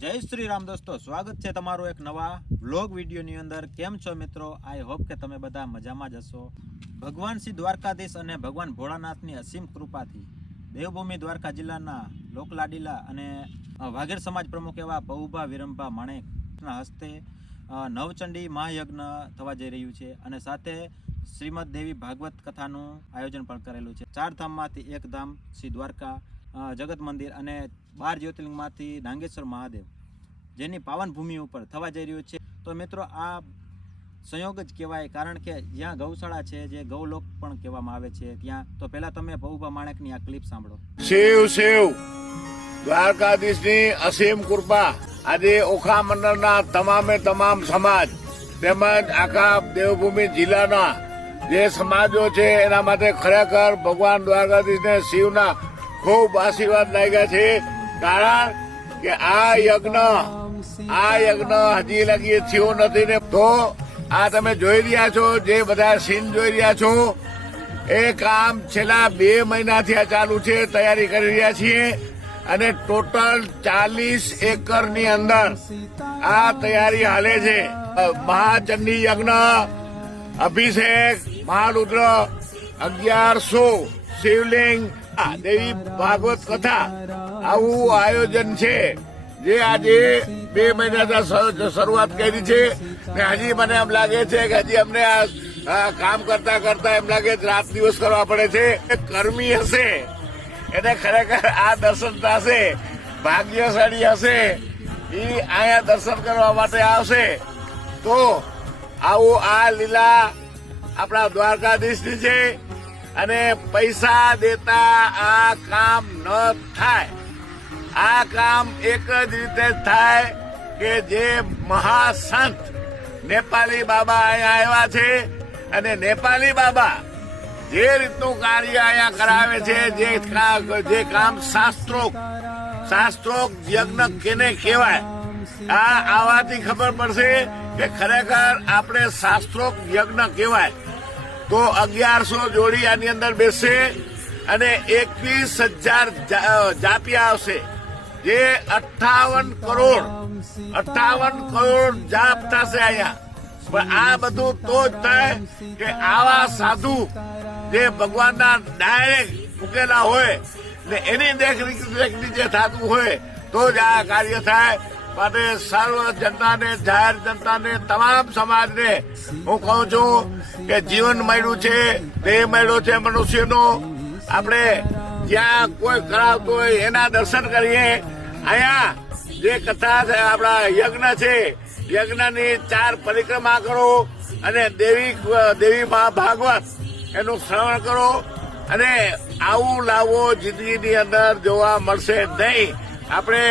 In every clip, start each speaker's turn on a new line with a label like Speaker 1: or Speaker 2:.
Speaker 1: જય શ્રી રામ દોસ્તો, સ્વાગત છે તમારું એક નવા વ્લોગ વિડીયોની અંદર. કેમ છો મિત્રો? આઈ હોપ કે તમે બધા મજામાં જ હશો. ભગવાન શ્રી દ્વારકાધીશ અને ભગવાન ભોળાનાથની અસીમ કૃપાથી દેવભૂમિ દ્વારકા જિલ્લાના લોકલાડીલા અને વાઘેર સમાજ પ્રમુખ એવા પૌભા વિરંભા માણેકના હસ્તે નવચંડી મહાયજ્ઞ થવા જઈ રહ્યું છે અને સાથે શ્રીમદ દેવી ભાગવત કથાનું આયોજન પણ કરેલું છે. ચાર ધામમાંથી એક ધામ શ્રી દ્વારકા જગત મંદિર અને બાર જ્યોતિર્લિંગમાંથી ડાંગેશ્વર મહાદેવ, જેની પાવન ભૂમિ ઉપર થવા જઈ રહ્યું છે. તો મિત્રો, આ સંયોગ જ કહેવાય, કારણ કે જ્યાં ગૌશાળા છે, જે ગૌલોક પણ કહેવામાં આવે છે, ત્યાં, તો પહેલા તમે પૌભા માણેકની આ ક્લિપ સાંભળો.
Speaker 2: શિવ શિવ, દ્વારકાધીશની અસીમ કૃપા. આજે ઓખા મંડળના તમામે તમામ સમાજ તેમજ આખા દેવભૂમિ જિલ્લાના જે સમાજો છે, એના માટે ખરેખર ભગવાન દ્વારકાધીશને શિવના ખૂબ આશીર્વાદ લાગ્યા છે. કારણ કે આ યજ્ઞ આ યજ્ઞ હજી લગી થયો નથી ને. તો આ તમે જોઈ રહ્યા છો, જે બધા સીન જોઈ રહ્યા છો, એ કામ છેલ્લા બે મહિનાથી આ ચાલુ છે, તૈયારી કરી રહ્યા છીએ. અને ટોટલ ચાલીસ એકરની અંદર આ તૈયારી હાલે છે. મહાચંડી યજ્ઞ, અભિષેક, મહારુદ્ર, અગિયારસો શિવલિંગ દેવી ભાગવત કથા આવું આયોજન છે. જે આજે બે મહિનાથી શરૂઆત કરી છે. ને હજી મને એમ લાગે છે કે હજી અમને આ કામ કરતા કરતા એમ લાગે રાત દિવસ કરવા પડે છે. કર્મી હશે. એને ખરેખર આ દર્શન થશે. ભાગ્યશાળી હશે. એ અહીંયા દર્શન કરવા માટે આવશે. તો આવું આ લીલા આપણા દ્વારકાધીશની છે. અને પૈસા દેતા આ કામ ન થાય. આ કામ એક જ રીતે થાય કે જે મહાસંત નેપાળી બાબા અહીંયા આવ્યા છે અને નેપાળી બાબા જે રીતનું કાર્ય અહીંયા કરાવે છે, જે જે કામ શાસ્ત્રોક શાસ્ત્રોક યજ્ઞ કેને કહેવાય. આ આવાથી ખબર પડશે કે ખરેખર આપણે શાસ્ત્રોક યજ્ઞ કહેવાય. તો અગિયારસો જોડી આની અંદર બેસશે અને એકવીસ હજાર જાપિયા આવશે. જે અઠાવન કરોડ અઠાવન કરોડ જાપ થશે અહીંયા. પણ આ બધું તો જ થાય કે આવા સાધુ જે ભગવાનના ડાયરેક્ટ મૂકેલા હોય ને એની દેખરેખ જે થતું હોય, તો જ આ કાર્ય થાય. માટે સર્વ જનતાને, જાહેર જનતાને, તમામ સમાજને હું કહું છું કે જીવન મળ્યું છે, દેહ મળ્યો છે મનુષ્યનો. આપણે જ્યાં કોઈ કરાવતું હોય એના દર્શન કરીએ. અહીંયા જે કથા છે, આપણા યજ્ઞ છે, યજ્ઞની ચાર પરિક્રમા કરો અને દેવી દેવી મા ભાગવત એનું શ્રવણ કરો અને આવું લાવો જિંદગીની અંદર જોવા મળશે નહીં. આપણે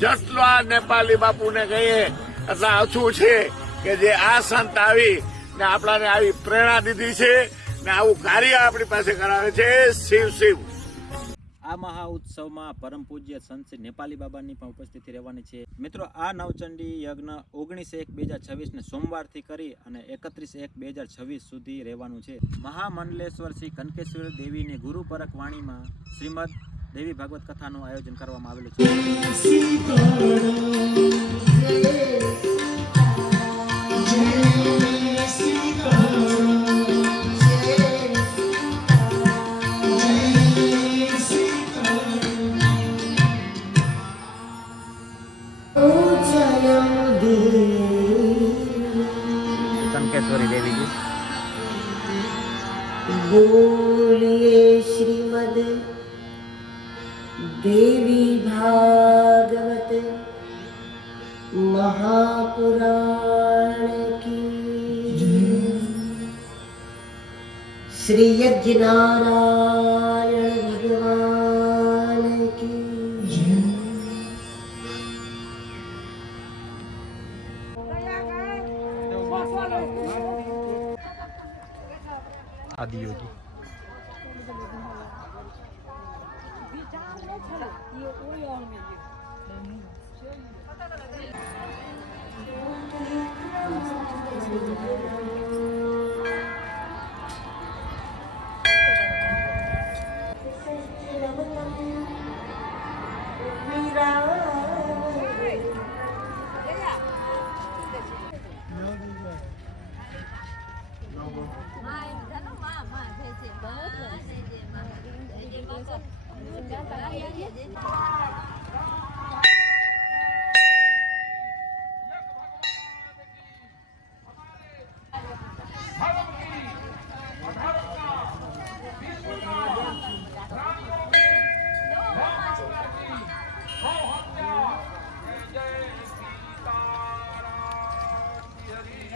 Speaker 2: જેટલા નેપાલી બાપુને કહીએ એટલા ઓછું છે કે જે આ સંત આવી ને આપણાને આવી પ્રેરણા દીધી છે ને આવું કાર્ય આપણી પાસે કરાવે છે. શિવ શિવ.
Speaker 1: આ મહા ઉત્સવમાં પરમ પૂજ્ય સંત નેપાલી બાબાની પણ ઉપસ્થિતિ રહેવાની છે. મિત્રો, આ નવચંડી યજ્ઞ ઓગણીસ એક બે હજાર છવ્વીસને સોમવારથી કરી અને એકત્રીસ એક બે હજાર છવ્વીસ સુધી રહેવાનું છે. મહામંડલેશ્વર શ્રી કનકેશ્વર દેવીની ગુરુ પરક વાણીમાં શ્રીમદ દેવી ભાગવત કથાનું આયોજન કરવામાં આવેલું છે. કંકેશ્વરી દેવીજી.
Speaker 3: બોલીએ શ્રીમદ देवी भागवते महापुराण की श्री यज्ञनारायण भगवान की
Speaker 4: आदि योगी 이거 오이 하면 이거 너무 시원해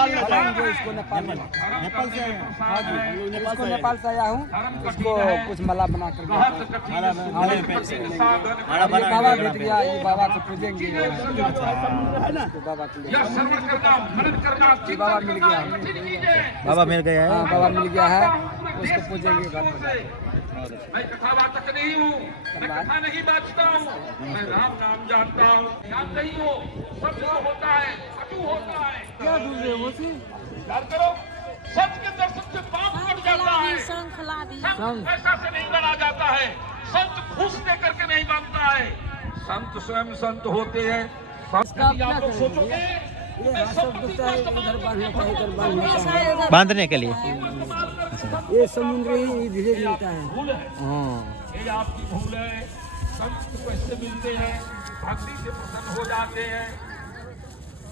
Speaker 4: नेपाल में जाएँगे इसको नेपाल में। नेपाल से आया हूँ। हाँ
Speaker 5: इसको नेपाल से आया हूँ। इसको कुछ मला बना कर हाँ, बाबा भेज गया ये बाबा को पूजेंगे। अच्छा। बाबा बाबा मिल गया।
Speaker 4: हाँ,
Speaker 1: बाबा मिल गया
Speaker 5: है। बाबा मिल गया है। उसको पूजेंगे घर पर
Speaker 4: मैं कथावाचक नहीं हूँ मैं कथा नहीं बाजता हूँ। मैं राम नाम जानता हूँ। नाम नहीं हो सब जो होता है कटु होता है। क्या ढूंढ रहे हो यार करो सच के दर्शन से पाप कट जाता है। संत पैसा से नहीं बना जाता है। संत घूस दे करके नहीं बनता है। संत स्वयं संत होते हैं। आप लोग सोचोगे
Speaker 5: बांधना चाहिए इधर
Speaker 1: अच्छा
Speaker 5: ये समुद्र ही धीरे मिलता है
Speaker 4: हाँ आपकी भूल है संत कैसे मिलते हैं भक्ति से प्रसन्न हो जाते हैं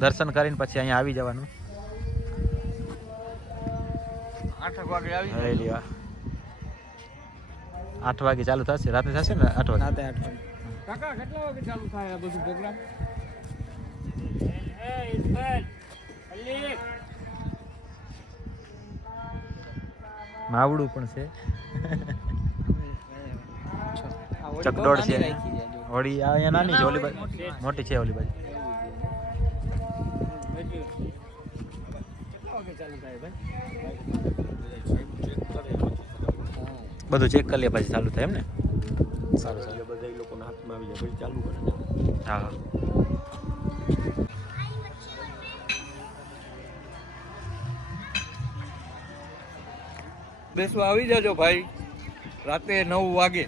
Speaker 1: દર્શન કરીને પછી અહીંયા આવી જવાનું. આઠ વાગે ચાલુ થશે? રાતે થશે ને આઠ વાગે?
Speaker 5: રાતે આઠ વાગે.
Speaker 1: માવડું પણ છે. ચકડોળ છે. હોળી આ અહીંયા નાની છે ઓલી બાજુ મોટી છે ઓલી બાજુ બધું ચેક કરી લે પછી ચાલુ થાય એમ ને? સારું સારું. હા હા.
Speaker 6: બેસવા આવી જાજો ભાઈ. રાતે નવ વાગે.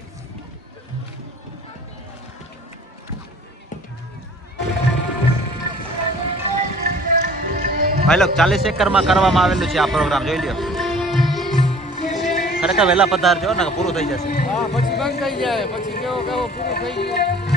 Speaker 1: ભાઈ લોક ચાલીસ એકરમાં કરવામાં આવેલું છે આ પ્રોગ્રામ, જોઈ લ્યો. ખરેખર વહેલા પધારજો ને પૂરું થઈ જશે.
Speaker 5: હા, પછી બંધ થઈ જાય, પછી કેવો કેવો પૂરું થઈ ગયું.